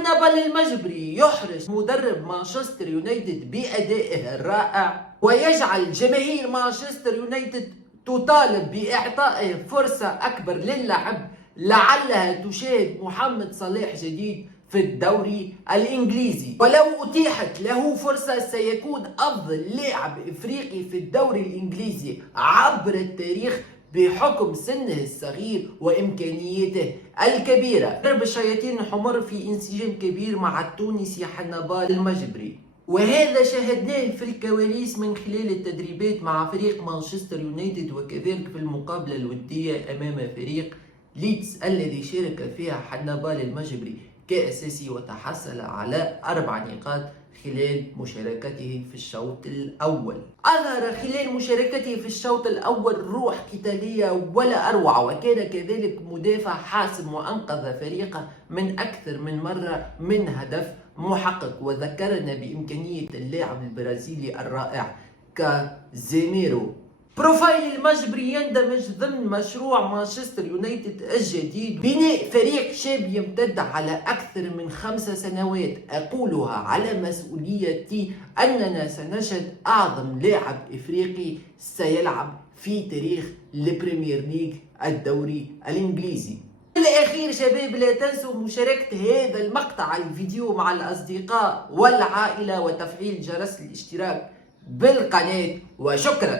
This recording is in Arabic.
حنبل المجبري يحرج مدرب مانشستر يونايتد بأدائه الرائع ويجعل جماهير مانشستر يونايتد تطالب بإعطائه فرصة أكبر للعب لعلها تشاهد محمد صلاح جديد في الدوري الإنجليزي. ولو أتيحت له فرصة سيكون أفضل لاعب إفريقي في الدوري الإنجليزي عبر التاريخ بحكم سنه الصغير وإمكانياته الكبيرة. درب الشياطين الحمر في انسجام كبير مع التونسي حنبال المجبري، وهذا شاهدناه في الكواليس من خلال التدريبات مع فريق مانشستر يونايتد، وكذلك في المقابلة الودية أمام فريق ليدز الذي شارك فيها حنبال المجبري كأساسي وتحصل على 4 نقاط خلال مشاركته في الشوط الأول. أظهر خلال مشاركته في الشوط الأول روح قتالية ولا أروع، وكان كذلك مدافع حاسم وأنقذ فريقه من أكثر من مرة من هدف محقق، وذكرنا بإمكانية اللاعب البرازيلي الرائع كازيميرو. بروفايل المجبري يندمج ضمن مشروع مانشستر يونايتد الجديد، بناء فريق شاب يمتد على أكثر من 5 سنوات. أقولها على مسؤوليتي أننا سنشهد أعظم لاعب إفريقي سيلعب في تاريخ البريمير ليج الدوري الإنجليزي. في الأخير شباب، لا تنسوا مشاركة هذا المقطع الفيديو مع الأصدقاء والعائلة وتفعيل جرس الاشتراك بالقناة، وشكرا.